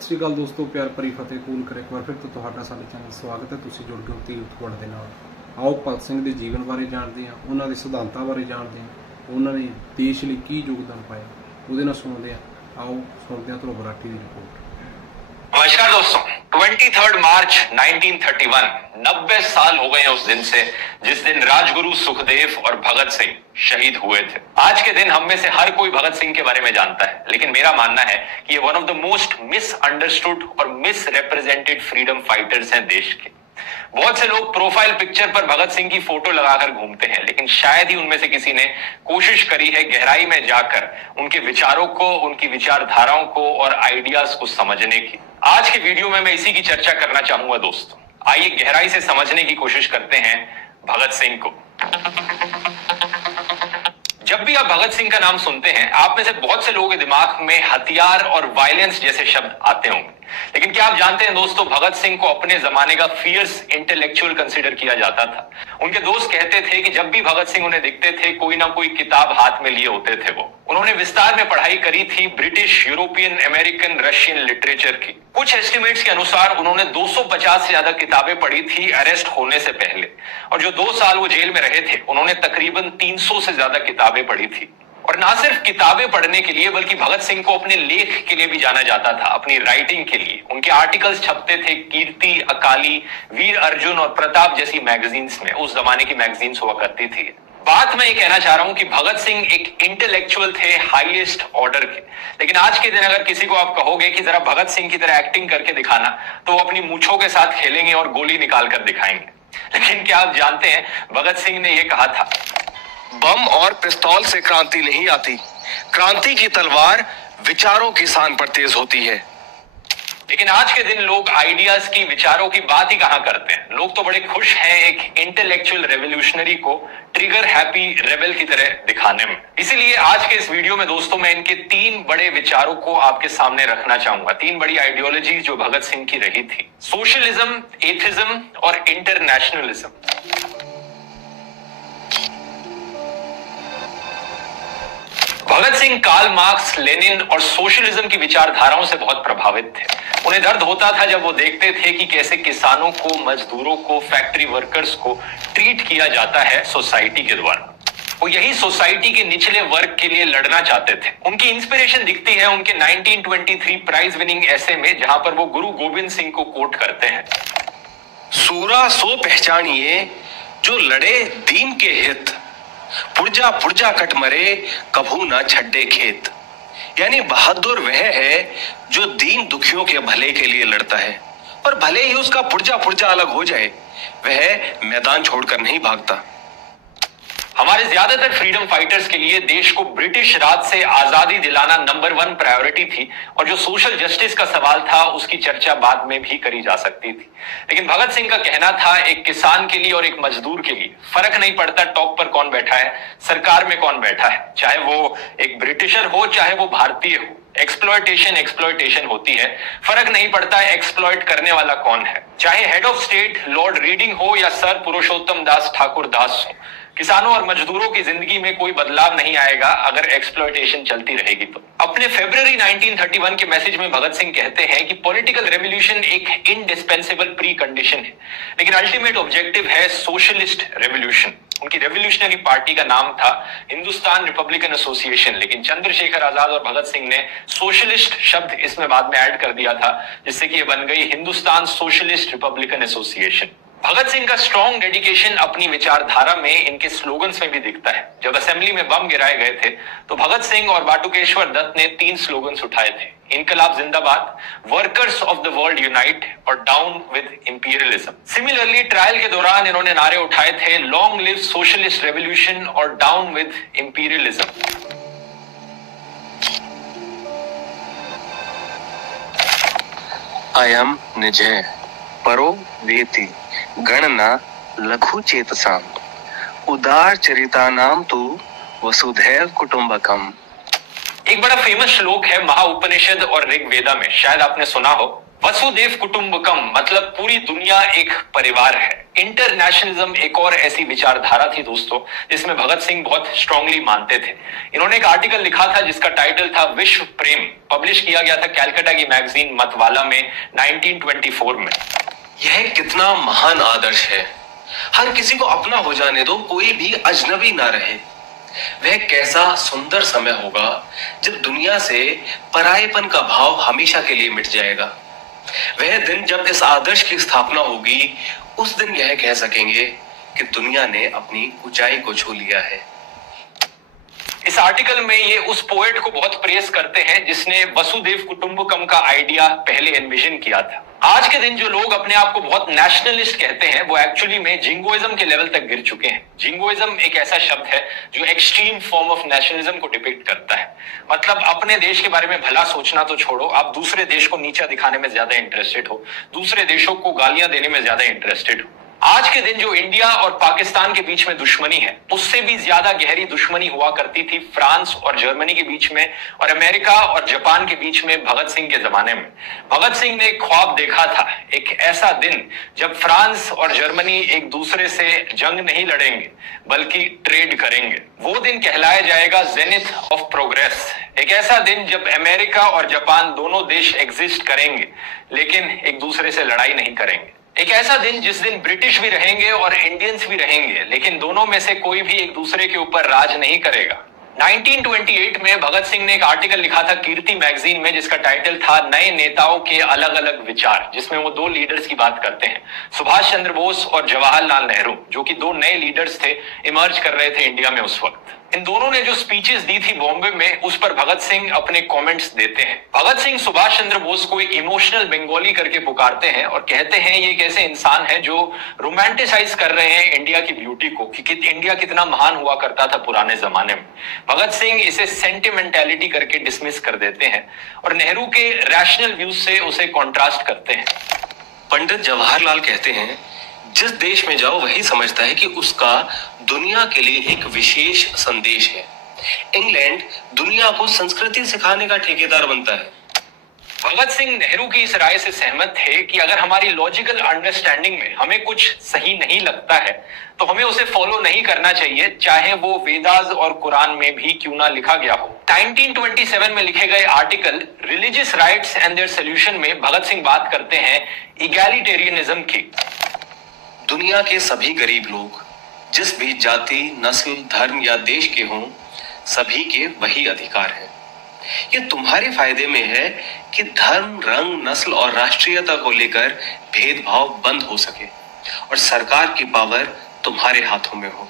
सत श्री अकाल दोस्तों, प्यार भरी फतेह कबूल करे। एक बार फिर तो ਤੁਹਾਡਾ ਸਾਡੇ ਚੈਨਲ ਸਵਾਗਤ ਹੈ। ਤੁਸੀਂ ਜੁੜ ਕੇ ਉਤੀ ਤੁਹਾਡੇ ਦੇ ਨਾਲ ਆਓ ਭਗਤ ਸਿੰਘ ਦੇ ਜੀਵਨ ਬਾਰੇ ਜਾਣਦੇ ਹਾਂ, ਉਹਨਾਂ ਦੇ ਸਿਧਾਂਤਾਂ ਬਾਰੇ ਜਾਣਦੇ ਹਾਂ, ਉਹਨਾਂ ਨੇ ਦੇਸ਼ ਲਈ ਕੀ ਯੋਗਦਾਨ ਪਾਇਆ ਉਹਦੇ ਨਾਲ ਸੁਣਦੇ ਹਾਂ। आओ सुनते हैं ध्रुव राठी की रिपोर्ट। नमस्कार दोस्तों, 23 मार्च 1931 90 साल हो गए हैं उस दिन से जिस दिन राजगुरु सुखदेव और भगत सिंह शहीद हुए थे। आज के दिन हम में से हर कोई भगत सिंह के बारे में जानता है, लेकिन मेरा मानना है कि ये one of the most misunderstood और मिसरिप्रेजेंटेड फ्रीडम फाइटर्स हैं देश के। बहुत से लोग प्रोफाइल पिक्चर पर भगत सिंह की फोटो लगाकर घूमते हैं, लेकिन शायद ही उनमें से किसी ने कोशिश करी है गहराई में जाकर उनके विचारों को, उनकी विचारधाराओं को और आइडियाज को समझने की। आज के वीडियो में मैं इसी की चर्चा करना चाहूंगा दोस्तों। आइए गहराई से समझने की कोशिश करते हैं भगत सिंह को। जब भी आप भगत सिंह का नाम सुनते हैं, आप में से बहुत से लोगों के दिमाग में हथियार और वायलेंस जैसे शब्द आते होंगे, लेकिन क्या आप जानते हैं दोस्तों, भगत सिंह को अपने जमाने का फियर्स इंटेलेक्चुअल कंसीडर किया जाता था। उनके दोस्त कहते थे कि जब भी भगत सिंह उन्हें दिखते थे, कोई ना कोई किताब हाथ में लिए होते थे वो। उन्होंने विस्तार में पढ़ाई करी थी British, European, American, Russian literature की। कुछ एस्टिमेट्स के अनुसार उन्होंने 250 से ज्यादा किताबें पढ़ी थी अरेस्ट होने से पहले, और जो 2 साल वो जेल में रहे थे उन्होंने तकरीबन 300 से ज्यादा किताबें पढ़ी थी। और ना सिर्फ किताबें पढ़ने के लिए, बल्कि भगत सिंह को अपने लेख के लिए भी जाना जाता था, अपनी राइटिंग के लिए। उनके आर्टिकल्स छपते थे कीर्ति, अकाली, वीर अर्जुन और प्रताप जैसी मैगजीन्स में। उस जमाने की मैगजीन्स हुआ करती थी। बात मैं ये कहना चाह रहा हूं कि भगत सिंह एक इंटेलेक्चुअल थे हाईएस्ट ऑर्डर के, लेकिन आज के दिन अगर किसी को आप कहोगे कि जरा भगत सिंह की तरह एक्टिंग करके दिखाना, तो वो अपनी मूंछों के साथ खेलेंगे और गोली निकाल कर दिखाएंगे। लेकिन क्या आप जानते हैं, भगत सिंह ने यह कहा था, बम और पिस्तौल से क्रांति नहीं आती, क्रांति की तलवार विचारों की शान पर तेज होती है। लेकिन आज के दिन लोग आइडियाज की, विचारों की बात ही कहां करते हैं। लोग तो बड़े खुश हैं एक इंटेलेक्चुअल रेवोल्यूशनरी को ट्रिगर हैप्पी रेबल की तरह दिखाने में। इसीलिए आज के इस वीडियो में दोस्तों मैं इनके 3 बड़े विचारों को आपके सामने रखना चाहूंगा। 3 बड़ी आइडियोलॉजी जो भगत सिंह की रही थी: सोशलिज्म, एथिज्म और internationalism. Bhagat Singh Karl Marx, Lenin और सोशलिज्म की विचारधाराओं से बहुत प्रभावित थे। उन्हें दर्द होता था जब वो देखते थे कि कैसे किसानों को, मजदूरों को, फैक्ट्री वर्कर्स को ट्रीट किया जाता है सोसाइटी के द्वारा। वो यही सोसाइटी के निचले वर्ग के लिए लड़ना चाहते थे। उनकी इंस्पिरेशन दिखती है उनके 1923 प्राइज विनिंग ऐसे में, जहां पर वो गुरु गोविंद सिंह को कोट करते हैं। सूरा सो पहचानिए जो लड़े दीन के हित, पुर्जा पुर्जा कट मरे कभू ना छड्डे खेत। यानी बहादुर वह है जो दीन दुखियों के भले के लिए लड़ता है, और भले ही उसका पुर्जा पुर्जा अलग हो जाए, वह मैदान छोड़कर नहीं भागता। हमारे ज्यादातर फ्रीडम फाइटर्स के लिए देश को ब्रिटिश राज से आजादी दिलाना नंबर 1 प्रायोरिटी थी, और जो सोशल जस्टिस का सवाल था उसकी चर्चा बाद में भी करी जा सकती थी। लेकिन भगत सिंह का कहना था, एक किसान के लिए और एक मजदूर के लिए फर्क नहीं पड़ता टॉप पर कौन बैठा है, सरकार में कौन बैठा है, चाहे वो एक ब्रिटिशर हो चाहे वो भारतीय हो। एक्सप्लॉयटेशन होती है, फर्क नहीं पड़ता एक्सप्लॉयट करने वाला कौन है, चाहे head of state Lord reading हो या सर पुरुषोत्तम दास ठाकुर दास हो। किसानों और मजदूरों की जिंदगी में कोई बदलाव नहीं आएगा अगर एक्सप्लॉयटेशन चलती रहेगी तो। अपने फरवरी 1931 के मैसेज में भगत सिंह कहते हैं कि पॉलिटिकल रेवोल्यूशन एक इंडिस्पेंसेबल प्री कंडीशन है, लेकिन अल्टीमेट ऑब्जेक्टिव है सोशलिस्ट रेवोल्यूशन। उनकी रेवोल्यूशनरी पार्टी का नाम था हिंदुस्तान रिपब्लिकन एसोसिएशन, लेकिन चंद्रशेखर आजाद और भगत सिंह ने सोशलिस्ट शब्द इसमें बाद में ऐड कर दिया था, जिससे कि ये बन गई Hindustan socialist Republican association. Bhagat Singh का स्ट्रॉन्ग डेडिकेशन अपनी विचारधारा में इनके स्लोगन्स में भी दिखता है। जब असेंबली में बम गिराए गए थे तो भगत सिंह और बाटुकेश्वर दत्त ने 3 स्लोगन्स उठाए थे: इनकलाब जिंदाबाद, workers of the world unite और down with imperialism. Similarly trial के दौरान इन्होंने नारे उठाए थे लॉन्ग लिव सोशलिस्ट रेवोल्यूशन और डाउन विद इंपीरियलिज्म। अयम निजय परो वेति गणना लघु चेतसाम, उदार चरिता नाम तो वसुधैव कुटुंबकम। एक बड़ा फेमस श्लोक है महाउपनिषद और ऋग्वेदा में, शायद आपने सुना हो, वसुदेव कुटुंबकम मतलब पूरी दुनिया एक परिवार है। इंटरनेशनलिज्म एक और ऐसी विचारधारा थी दोस्तों जिसमें भगत सिंह बहुत स्ट्रांगली मानते थे। इन्होंने एक आर्टिकल लिखा था जिसका टाइटल था विश्व प्रेम, पब्लिश किया गया था कैलकाटा की मैगजीन मतवाला में 1924 में। यह कितना महान आदर्श है। हर किसी को अपना हो जाने दो, कोई भी अजनबी ना रहे। वह कैसा सुंदर समय होगा जब दुनिया से परायेपन का भाव हमेशा के लिए मिट जाएगा। वह दिन जब इस आदर्श की स्थापना होगी, उस दिन यह कह सकेंगे कि दुनिया ने अपनी ऊंचाई को छू लिया है। इस आर्टिकल में ये उस पोएट को बहुत प्रेस करते हैं जिसने वसुदेव कुटुंबकम का आइडिया पहले एनविजन किया था। आज के दिन जो लोग अपने आप को बहुत नेशनलिस्ट कहते हैं वो एक्चुअली में जिंगोइज्म के लेवल तक गिर चुके हैं। जिंगोइज्म एक ऐसा शब्द है जो एक्सट्रीम फॉर्म ऑफ नेशनलिज्म को डिपिक्ट करता है। मतलब अपने देश के बारे में भला सोचना तो छोड़ो, आप दूसरे देश को नीचा दिखाने में ज्यादा इंटरेस्टेड हो, दूसरे देशों को गालियां देने में ज्यादा इंटरेस्टेड हो। आज के दिन जो इंडिया और पाकिस्तान के बीच में दुश्मनी है, उससे भी ज्यादा गहरी दुश्मनी हुआ करती थी फ्रांस और जर्मनी के बीच में और अमेरिका और जापान के बीच में भगत सिंह के जमाने में। भगत सिंह ने एक ख्वाब देखा था, एक ऐसा दिन जब फ्रांस और जर्मनी एक दूसरे से जंग नहीं लड़ेंगे बल्कि ट्रेड करेंगे। वो दिन कहलाया जाएगा जेनिथ ऑफ प्रोग्रेस। एक ऐसा दिन जब अमेरिका और जापान दोनों देश एग्जिस्ट करेंगे लेकिन एक दूसरे से लड़ाई नहीं करेंगे। एक ऐसा दिन जिस दिन ब्रिटिश भी रहेंगे और इंडियंस भी रहेंगे लेकिन दोनों में से कोई भी एक दूसरे के ऊपर राज नहीं करेगा। 1928 में भगत सिंह ने एक आर्टिकल लिखा था कीर्ति मैगजीन में जिसका टाइटल था नए नेताओं के अलग अलग विचार, जिसमें वो दो लीडर्स की बात करते हैं, सुभाष चंद्र बोस और जवाहरलाल नेहरू, जो कि दो नए लीडर्स थे, इमर्ज कर रहे थे इंडिया में उस वक्त। इन दोनों ने जो स्पीचेस दी थी बॉम्बे में, उस पर भगत सिंह अपने कमेंट्स देते हैं। भगत सिंह सुभाष चंद्र बोस को एक इमोशनल बंगाली करके पुकारते हैं और कहते हैं ये एक ऐसे इंसान है जो रोमांटिसाइज कर रहे हैं इंडिया की ब्यूटी को कि इंडिया कितना महान हुआ करता था पुराने जमाने में। भगत सिंह इसे सेंटिमेंटैलिटी करके डिसमिस कर देते हैं और नेहरू के रैशनल व्यूज से उसे कॉन्ट्रास्ट करते हैं। पंडित जवाहरलाल कहते हैं जिस देश में जाओ वही समझता है कि उसका दुनिया के लिए एक विशेष संदेश है। इंग्लैंड दुनिया को संस्कृति सिखाने का ठेकेदार बनता है। भगत सिंह नेहरू की इस राय से सहमत थे कि अगर हमारी लॉजिकल अंडरस्टैंडिंग में हमें कुछ सही नहीं लगता है तो हमें उसे फॉलो नहीं करना चाहिए, चाहे वो वेदास और कुरान में भी क्यों ना लिखा गया हो। 1927 में लिखे गए article religious rights and their solution में भगत सिंह बात करते हैं इगैलिटेरियनिज्म की। दुनिया के सभी गरीब लोग जिस भी जाति, नस्ल, धर्म या देश के हों, सभी के वही अधिकार है। ये तुम्हारे फायदे में है कि धर्म, रंग, नस्ल और राष्ट्रीयता को लेकर भेदभाव बंद हो सके और सरकार की पावर तुम्हारे हाथों में हो।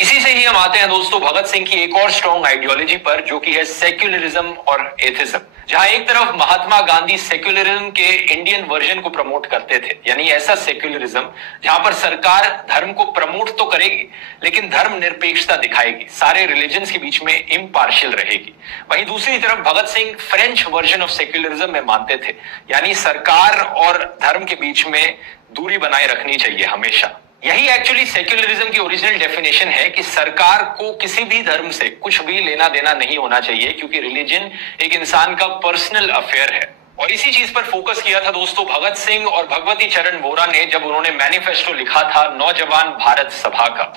इसी से ही हम आते हैं दोस्तों भगत सिंह की एक और स्ट्रॉन्ग आइडियोलॉजी पर, जो कि है सेक्युलरिज्म और एथिज्म। जहां एक तरफ महात्मा गांधी सेक्युलरिज्म के इंडियन वर्जन को प्रमोट करते थे, यानी ऐसा सेक्युलरिज्म जहां पर सरकार धर्म को प्रमोट तो करेगी लेकिन धर्म निरपेक्षता दिखाएगी, सारे रिलीजन्स के बीच में इम्पार्शियल रहेगी। वहीं दूसरी तरफ Bhagat Singh French version of secularism में मानते थे, यानी सरकार और धर्म के बीच में दूरी बनाए रखनी चाहिए हमेशा। यही एक्चुअली सेक्युलरिज्म की ओरिजिनल डेफिनेशन है कि सरकार को किसी भी धर्म से कुछ भी लेना देना नहीं होना चाहिए, क्योंकि रिलीजन एक इंसान का पर्सनल अफेयर है। और इसी चीज पर फोकस किया था दोस्तों भगत सिंह और भगवती चरण वोरा ने जब उन्होंने मैनिफेस्टो लिखा था नौजवान भारत सभा का।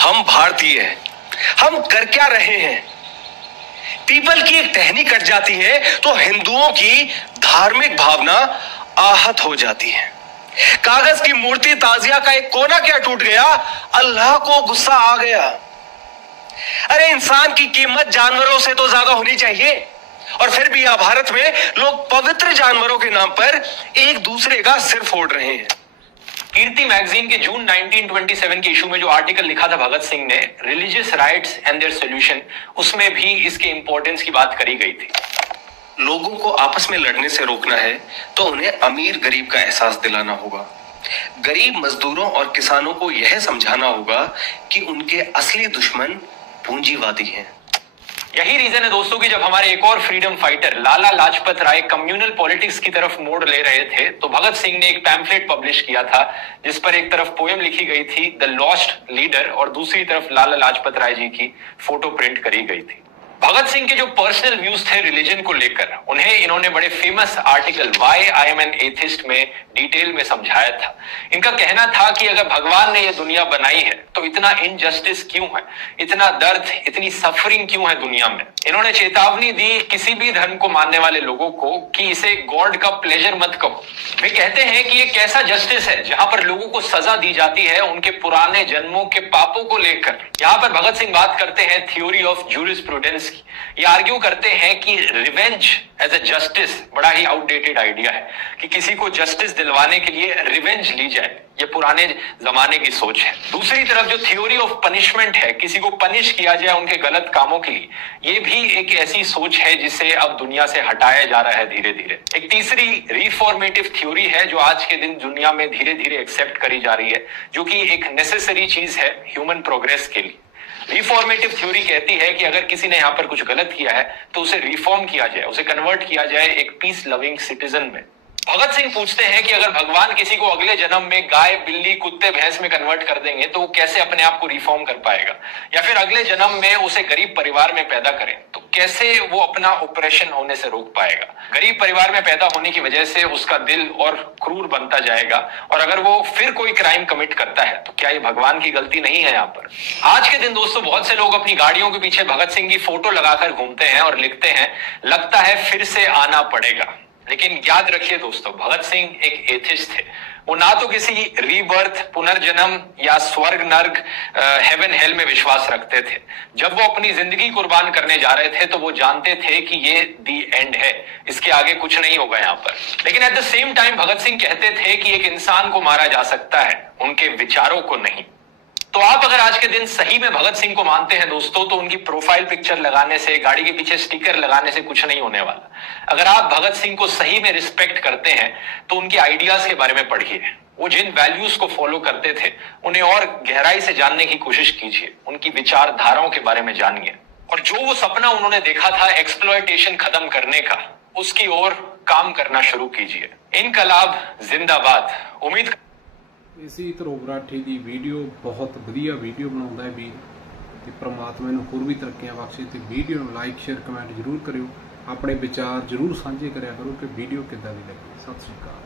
हम भारतीय हैं, हम कर क्या रहे हैं? पीपल की एक टहनी कट जाती है तो हिंदुओं की धार्मिक भावना आहत हो जाती है। कागज की मूर्ति ताजिया का एक कोना क्या टूट गया, अल्लाह को गुस्सा आ गया। अरे इंसान की कीमत जानवरों से तो ज्यादा होनी चाहिए, और फिर भी यह भारत में लोग पवित्र जानवरों के नाम पर एक दूसरे का सिर फोड़ रहे हैं। कीर्ति मैगजीन के जून 1927 के इशू में जो आर्टिकल लिखा था भगत सिंह ने, religious rights and their solution, उसमें भी इसके इंपॉर्टेंस की बात करी गई थी। लोगों को आपस में लड़ने से रोकना है तो उन्हें अमीर गरीब का एहसास दिलाना होगा। गरीब मजदूरों और किसानों को यह समझाना होगा कि उनके असली दुश्मन पूंजीवादी हैं। यही रीजन है दोस्तों कि जब हमारे एक और freedom fighter Lala Lajpat Rai communal politics की तरफ मोड़ ले रहे थे, तो भगत सिंह ने एक पैम्फलेट पब्लिश किया था जिस पर एक तरफ पोएम लिखी गई थी द लॉस्ट लीडर और दूसरी तरफ लाला लाजपत राय जी की फोटो प्रिंट करी गई थी। भगत सिंह के जो पर्सनल व्यूज थे रिलीजन को लेकर, उन्हें इन्होंने बड़े famous article why I am an atheist में डिटेल में समझाया था। इनका कहना था कि अगर भगवान ने यह दुनिया बनाई है तो इतना इनजस्टिस क्यों है, इतना दर्द, इतनी सफरिंग क्यों है दुनिया में। इन्होंने चेतावनी दी किसी भी धर्म को मानने वाले लोगों को कि इसे गॉड का प्लेजर मत कहो। वे कहते हैं कि ये कैसा जस्टिस है जहां पर लोगों को सजा दी जाती है उनके पुराने जन्मों के पापों को लेकर। यहां पर भगत सिंह बात करते हैं थ्योरी ऑफ जूरिस्प्रूडेंस की। ये आर्ग्यू करते हैं कि रिवेंज एज ए जस्टिस बड़ा ही आउटडेटेड आइडिया है कि किसी को जस्टिस दिलवाने के लिए रिवेंज ली जाए, ये पुराने जमाने की सोच है। दूसरी तरफ जो थ्योरी ऑफ पनिशमेंट है, किसी को पनिश किया जाए उनके गलत कामों के लिए, ये भी एक ऐसी सोच है जिसे अब दुनिया से हटाया जा रहा है धीरे धीरे। एक तीसरी रिफॉर्मेटिव थ्योरी है जो आज के दिन दुनिया में धीरे धीरे एक्सेप्ट करी जा रही है, जो कि एक नेसेसरी चीज है ह्यूमन प्रोग्रेस के लिए। रिफॉर्मेटिव थ्योरी कहती है कि अगर किसी ने यहां पर कुछ गलत किया है तो उसे रिफॉर्म किया जाए, उसे कन्वर्ट किया जाए एक पीस लविंग सिटीजन में। भगत सिंह पूछते हैं कि अगर भगवान किसी को अगले जन्म में गाय, बिल्ली, कुत्ते, भैंस में कन्वर्ट कर देंगे तो वो कैसे अपने आप को रिफॉर्म कर पाएगा, या फिर अगले जन्म में उसे गरीब परिवार में पैदा करें तो कैसे वो अपना ऑपरेशन होने से रोक पाएगा। गरीब परिवार में पैदा होने की वजह से उसका दिल और क्रूर बनता जाएगा, और अगर वो फिर कोई क्राइम कमिट करता है तो क्या ये भगवान की गलती नहीं है। यहाँ पर आज के दिन दोस्तों बहुत से लोग अपनी गाड़ियों के पीछे भगत सिंह की फोटो लगाकर घूमते हैं और लिखते हैं लगता है फिर से आना पड़ेगा। लेकिन याद रखिए दोस्तों, भगत सिंह एक एथिस्ट थे। वो ना तो किसी रीबर्थ, पुनर्जन्म या स्वर्ग नर्क, हेवन हेल में विश्वास रखते थे। जब वो अपनी जिंदगी कुर्बान करने जा रहे थे तो वो जानते थे कि ये दी एंड है, इसके आगे कुछ नहीं होगा यहाँ पर। लेकिन at the same time Bhagat Singh कहते थे कि एक इंसान को मारा जा सकता है, उनके विचारों को नहीं। तो आप अगर आज के दिन सही में भगत सिंह को मानते हैं दोस्तों, तो उनकी प्रोफाइल पिक्चर लगाने से, गाड़ी के पीछे स्टिकर लगाने से कुछ नहीं होने वाला। अगर आप भगत सिंह को सही में रिस्पेक्ट करते हैं तो उनके आइडियाज के बारे में पढ़िए, वो जिन वैल्यूज को फॉलो करते थे उन्हें और गहराई से जानने की कोशिश कीजिए, उनकी विचारधाराओं के बारे में जानिए, और जो वो सपना उन्होंने देखा था एक्सप्लॉयटेशन खत्म करने का, उसकी ओर काम करना शुरू कीजिए। इनकलाब जिंदाबाद। उम्मीद इसी ਧਰੋ ਬਰਾਠੀ ਦੀ ਵੀਡੀਓ ਬਹੁਤ ਵਧੀਆ ਵੀਡੀਓ ਬਣਾਉਂਦਾ ਹੈ ਵੀਰ, ਤੇ ਪ੍ਰਮਾਤਮਾ ਨੂੰ ਹੋਰ ਵੀ ਤਰੱਕੀਆਂ ਬਖਸ਼ੇ। ਤੇ ਵੀਡੀਓ ਨੂੰ ਲਾਈਕ, ਸ਼ੇਅਰ, ਕਮੈਂਟ ਜ਼ਰੂਰ ਕਰਿਓ, ਆਪਣੇ ਵਿਚਾਰ ਜ਼ਰੂਰ ਸਾਂਝੇ ਕਰਿਆ ਕਰੋ ਕਿ ਵੀਡੀਓ ਕਿੱਦਾਂ ਦੀ ਲੱਗੀ। ਸਤਿ ਸ਼੍ਰੀ ਅਕਾਲ।